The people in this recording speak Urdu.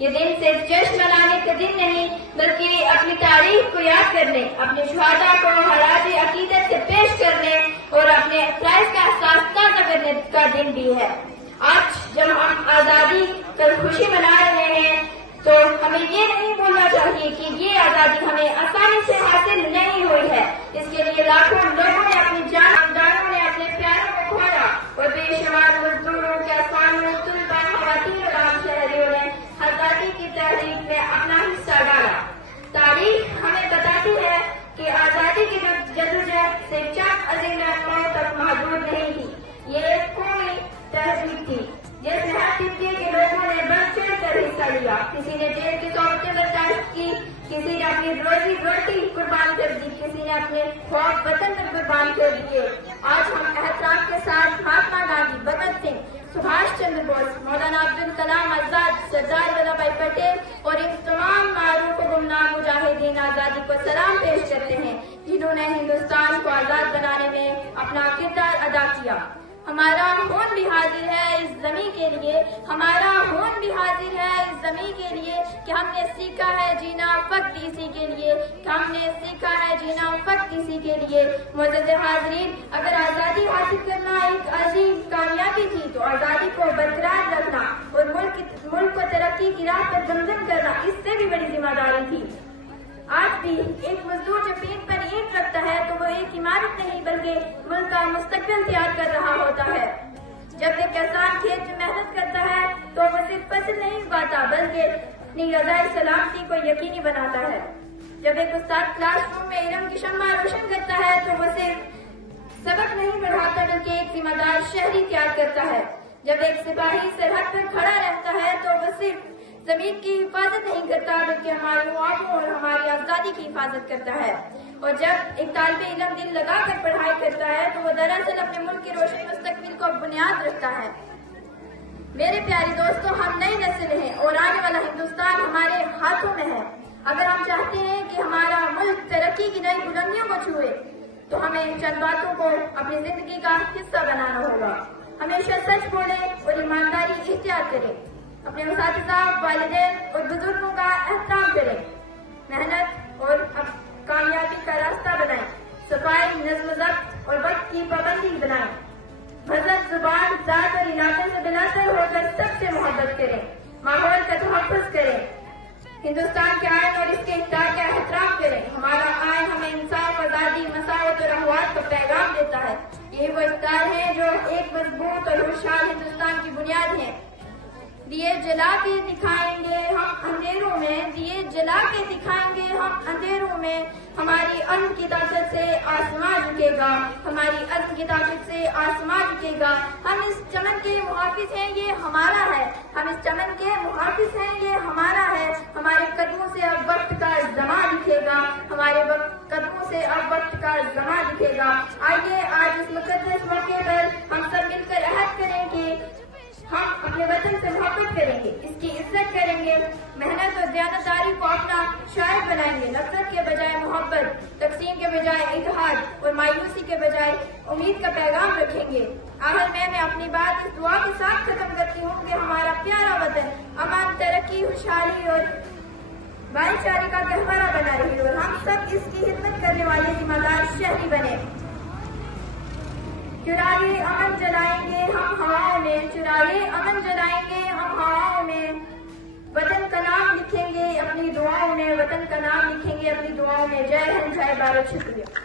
یہ دن صرف جشن منانے کا دن نہیں بلکہ اپنی تاریخ کو یاد کرنے، اپنے شہداء کو خراج عقیدت سے پیش کرنے اور اپنے فرائض کا احساس تازہ کرنے کا دن بھی ہے۔ آج جب ہم آزادی پر خوشی منا رہے ہیں تو ہمیں یہ نہیں بھولنا چاہیے کہ یہ آزادی ہمیں آسانی سے حاصل نہیں ہوئی ہے۔ اس کے لیے لاکھوں لوگوں نے اپنی جان، خاندانوں نے اپنے پیاروں کو کھویا اور بے شمار مزدوروں، کسانوں، طلباء، خواتین اور عام شہریوں نے آزادی کی تحریک میں اپنا حصہ ڈالا۔ تاریخ ہمیں بتاتی ہے کہ آزادی کی جدوجہد صرف چند عظیم رہنماؤں تک محدود نہیں تھی، یہ ایک قومی تحریک تھی جس میں ہر طبقے کے لوگوں نے بڑھ چڑھ کر حصہ لیا۔ کسی نے جیل کی صورتیں برداشت کی، کسی نے اپنی روزی روٹی قربان کر دی، کسی نے اپنے خواب وطن میں قربان کر دیے۔ آج ہم احترام کے ساتھ مہاتما گاندھی، بھگت سنگھ، سبھاش چندر بوس، مولانا عبدالکلام آزاد، سردار ولبھ بھائی پٹیل اور ان تمام معروف و گمنام مجاہدین آزادی کو سلام پیش کرتے ہیں جنہوں نے ہندوستان کو آزاد بنانے میں اپنا کردار ادا کیا۔ ہمارا خون بھی حاضر ہے اس زمین کے لیے، ہمارا خون بھی حاضر ہے اس زمین کے لیے کہ ہم نے سیکھا ہے جینا فقط اسی کے لیے، کہ ہم نے سیکھا ہے جینا فقط اسی کے لیے۔ معزز حاضرین، اگر آزادی حاصل کرنا ایک عظیم کامیابی تھی تو آزادی کو برقرار رکھنا اور ملک کو ترقی کی راہ پر گامزن کرنا اس سے بھی بڑی ذمہ داری تھی۔ آج بھی ایک مزدور جب پیٹ پر اینٹ رکھتا ہے تو وہ ایک عمارت نہیں بلکہ ملک کا مستقبل تیار کر رہا ہوتا ہے۔ جب ایک کسان کھیت میں محنت کرتا ہے تو وہ صرف فصل نہیں اگاتا بلکہ اپنی غذائی سلامتی کو یقینی بناتا ہے۔ جب ایک استاد کلاس روم میں علم کی شمع روشن کرتا ہے تو وہ صرف سبق نہیں پڑھاتا بلکہ ایک ذمہ دار شہری تیار کرتا ہے۔ جب ایک سپاہی سرحد پر کھڑا رہتا ہے تو وہ صرف زمین کی حفاظت نہیں کرتا بلکہ ہماری آبوں اور ہماری آزادی کی حفاظت کرتا ہے۔ اور جب ایک طالب علم دل لگا کر پڑھائی کرتا ہے تو وہ دراصل اپنے ملک کے روشن مستقبل کو بنیاد رکھتا ہے۔ میرے پیارے دوستوں، ہم نئی نسل ہیں اور آنے والا ہندوستان ہمارے ہاتھوں میں ہے۔ اگر ہم چاہتے ہیں کہ ہمارا ملک ترقی کی نئی بلندیوں کو چھوئے تو ہمیں چند باتوں کو اپنی زندگی کا حصہ بنانا ہوگا۔ ہمیشہ سچ بولیں اور ایمانداری اختیار کریں، اپنے اساتذہ، والدین اور بزرگوں کا احترام کریں، محنت اور کامیابی کا راستہ بنائیں، صفائی، نظم و ضبط اور وقت کی پابندی بنائیں، مذہب، زبان، ذات اور علاقے سے بلاتر ہو کر سب سے محبت کریں، ماحول کا تحفظ کریں، ہندوستان کے آئین اور اس کے اقدار کا احترام کریں۔ ہمارا آئین ہمیں انصاف، آزادی، مساوات اور اموات کا پیغام دیتا ہے۔ یہ وہ اقدار ہیں جو ایک مضبوط اور خوشحال ہندوستان کی بنیاد ہیں۔ دیے جلا کے دکھائیں گے ہم اندھیروں میں، دیے جلا کے دکھائیں گے ہم اندھیروں میں، ہماری عزم کی طاقت سے آسمان جھکے گا، ہماری عزم کی طاقت سے آسمان جھکے گا۔ ہم اس چمن کے محافظ ہیں، یہ ہمارا ہے، ہم اس چمن کے محافظ ہیں، یہ ہمارا ہے۔ ہمارے قدموں سے اب وقت کا زمان دکھے گا، ہمارے قدموں سے اب وقت کا زمان دکھے گا۔ آئیے آج اس مقدس موقع پر ہم سب مل کر عہد کریں کہ ہم اپنے وطن سے محبت کریں گے، اس کی عزت کریں گے، محنت اور دیانتداری کو اپنا شعار بنائیں گے، نفرت کے بجائے محبت، تقسیم کے بجائے اتحاد اور مایوسی کے بجائے امید کا پیغام رکھیں گے۔ آخر میں اپنی بات اس دعا کے ساتھ ختم کرتی ہوں کہ ہمارا پیارا وطن امن، ترقی، خوشحالی اور بھائی چارے کا گہوارہ بنا رہے اور ہم سب اس کی خدمت کرنے والے ذمہ دار شہری بنے۔ چراغے امن جلائیں گے ہم ہواؤں میں، چراغے امن جلائیں گے ہم ہواؤں میں، وطن کا نام لکھیں گے اپنی دعاؤں میں، وطن کا نام لکھیں گے اپنی دعاؤں میں۔ جے ہند، جے بھارت، شکریہ۔